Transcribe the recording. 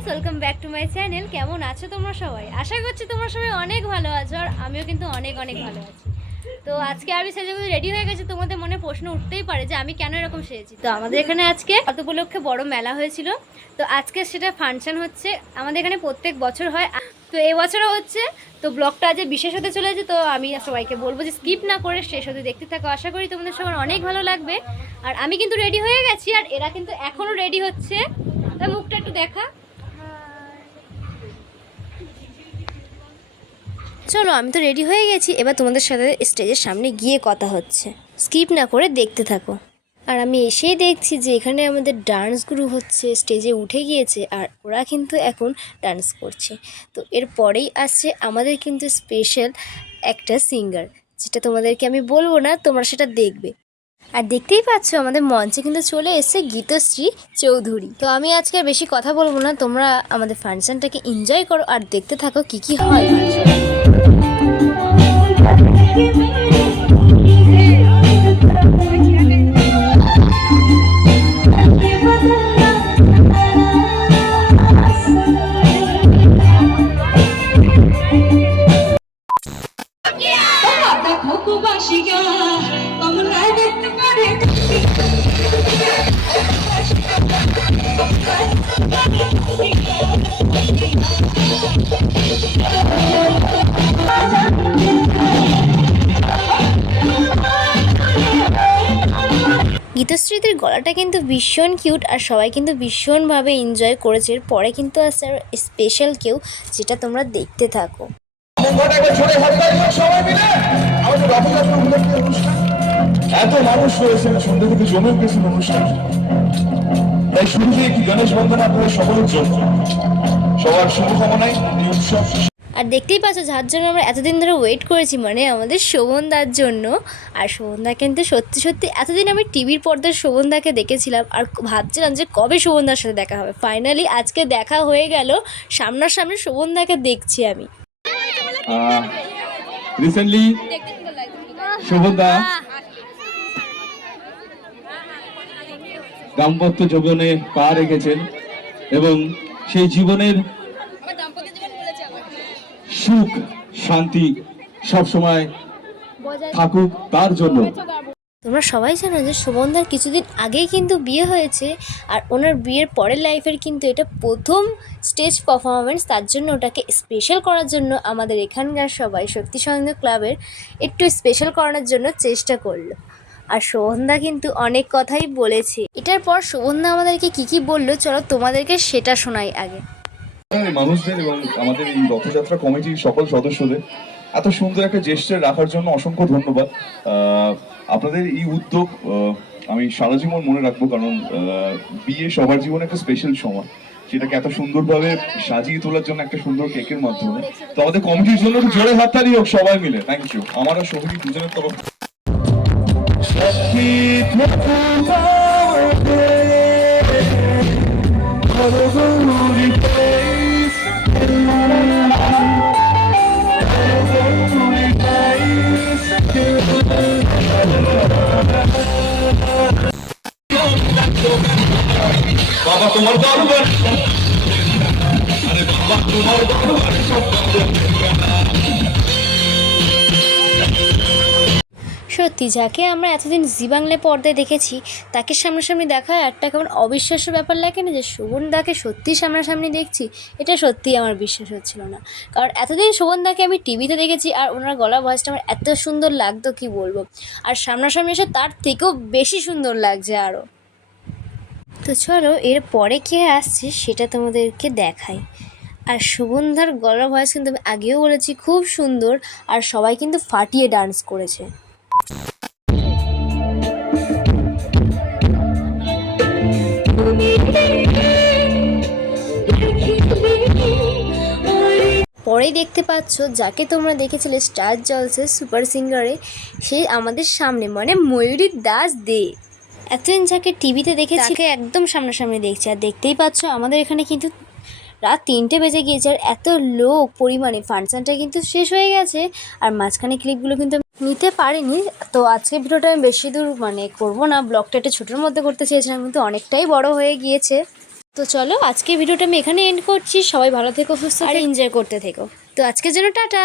Guys, welcome back to my channel. কেমন আছো তোমরা সবাই? আশা করছি তোমরা সবাই অনেক ভালো আছো, আর আমিও কিন্তু অনেক অনেক ভালো আছি। তো আজকে আমি সেজেগুলো রেডি হয়ে গেছি। তোমাদের মনে প্রশ্ন উঠতেই পারে যে আমি কেন এরকম সেজেছি। তো আমাদের এখানে আজকে রথ উপলক্ষে বড় মেলা হয়েছিল, তো আজকে সেটা ফাংশন হচ্ছে। আমাদের এখানে প্রত্যেক বছর হয়, তো এবছরও হচ্ছে। তো ব্লগটা আজ বিশেষ হতে চলেছে, তো আমি সবাইকে বলবো যে স্কিপ না করে শেষ হতে দেখতে থাকো। আশা করি তোমাদের সবার অনেক ভালো লাগবে। আর আমি কিন্তু রেডি হয়ে গেছি, আর এরা কিন্তু এখনও রেডি হচ্ছে। তার মুখটা একটু দেখা। চলো, আমি তো রেডি হয়ে গেছি। এবার তোমাদের সাথে স্টেজের সামনে গিয়ে কথা হচ্ছে, স্কিপ না করে দেখতে থাকো। আর আমি এসেই দেখছি যে এখানে আমাদের ডান্স গ্রুপ হচ্ছে, স্টেজে উঠে গিয়েছে, আর ওরা কিন্তু এখন ডান্স করছে। তো এরপরেই আসছে আমাদের কিন্তু স্পেশাল একটা সিঙ্গার, যেটা তোমাদেরকে আমি বলবো না, তোমরা সেটা দেখবে। আর দেখতেই পাচ্ছ আমাদের মঞ্চে কিন্তু চলে এসেছে গীতশ্রী চৌধুরী। তো আমি আজকে আর বেশি কথা বলবো না, তোমরা আমাদের ফাংশনটাকে এনজয় করো আর দেখতে থাকো কি কি হয় ফাংশনে। গীতশ্রীদের গলাটা কিন্তু ভীষণ কিউট, আর সবাই কিন্তু ভীষণভাবে এনজয় করেছে। পরে কিন্তু আসছে আর স্পেশাল কেউ, যেটা তোমরা দেখতে থাকো। এত মানুষ রয়েছে, সন্ধ্যা থেকে জমে গেছিল অনুষ্ঠান। তাই শুরুতে একটি গণেশ বন্দনা আপনাদের সকলের জন্য, সবার শুভকামনায় এই উৎসব। আর দেখতেই পাচ্ছ যার জন্য আমরা এতদিন ধরে ওয়েট করেছি, মানে আমাদের শোভনদার জন্য। আর শোভনদা কিন্তু সত্যি সত্যি এতদিন আমি টিভির পর্দায় শোভনদাকে দেখেছিলাম, আর ভাবছিলাম যে কবে শোভনদার সাথে দেখা হবে। ফাইনালি আজকে দেখা হয়ে গেল, সামনাসামনি শোভনদাকে দেখছি আমি। রিসেন্টলি শোভনদা দাম্পত্য জীবনে পা রেখেছেন, এবং সেই জীবনের সুখ শান্তি সবসময় থাকুক তার জন্য। তোমরা সবাই জানো যে শোভনদার কিছুদিন আগেই কিন্তু বিয়ে হয়েছে, আর ওনার বিয়ের পরের লাইফের কিন্তু এটা প্রথম স্টেজ পারফরমেন্স। তার জন্য ওটাকে স্পেশাল করার জন্য আমাদের এখানকার সবাই শক্তি সঙ্গ ক্লাবের একটু স্পেশাল করানোর জন্য চেষ্টা করলো। আর শোভনদা কিন্তু অনেক কথাই বলেছে। এটার পর শোভনদা আমাদেরকে কি কি বললো, চলো তোমাদেরকে সেটা শোনাই আগে। মানুষদের এবং আমাদের এই রথযাত্রা কমিটির সকল সদস্যদের এত সুন্দর একটা জেস্টার রাখার জন্য অসংখ্য ধন্যবাদ। আপনাদের এই উদ্যোগ আমি সারা জীবন মনে রাখবো, কারণ বিয়ে সবার জীবনে একটা স্পেশাল সময়, সেটাকে এত সুন্দরভাবে সাজিয়ে তোলার জন্য একটা সুন্দর কেকের মাধ্যমে। তো আমাদের কমিটির জন্য একটু জোরে হাততালি হোক সবাই মিলে। Thank you. আমার আর সোহিনী দুজনের তরফ। বাবা তোমার দরবার, আরে বাবা তোমার দরবার সত্যি যাকে আমরা এতদিন জি বাংলায় পর্দায় দেখেছি, তাকে সামনাসামনি দেখা একটা কেমন অবিশ্বাস্য ব্যাপার লাগে না, যে শোভনদাকে সত্যি সামনাসামনি দেখছি। এটা সত্যিই আমার বিশ্বাস হচ্ছিল না, কারণ এতদিন শোভনদাকে আমি টিভিতে দেখেছি, আর ওনার গলা ভয়েসটা আমার এত সুন্দর লাগতো কি বলবো। আর সামনাসামনি এসে তার থেকেও বেশি সুন্দর লাগছে আরও। তো চলো এর পরে কে আসছে সেটা তোমাদেরকে দেখাই। আর শোভনদার গলার ভয়েস কিন্তু আমি আগেও বলেছি খুব সুন্দর, আর সবাই কিন্তু ফাটিয়ে ডান্স করেছে। পরেই দেখতে পাচ্ছ যাকে তোমরা দেখেছিলে স্টার জলসে সুপার সিঙ্গারে, সে আমাদের সামনে, মানে ময়ূরী দাস দে। এতদিন যাকে টিভিতে দেখেছি তাকে একদম সামনাসামনি দেখছি। আর দেখতেই পাচ্ছ আমাদের এখানে কিন্তু রাত 3টে বেজে গিয়েছে, আর এত লোক পরিমাণে ফাংশনটা কিন্তু শেষ হয়ে গেছে। আর মাঝখানে ক্লিপগুলো কিন্তু নিতে পারিনি। তো আজকে ভিডিওটা আমি বেশি দূর করবো না, ব্লগটা একটু ছোটোর মধ্যে করতে চেয়েছিলাম, কিন্তু অনেকটাই বড় হয়ে গিয়েছে। তো চলো আজকে ভিডিওটা আমি এখানে এন্ড করছি। সবাই ভালো থেকো, সুস্থ আর এনজয় করতে থেকো। তো আজকের জন্য টাটা।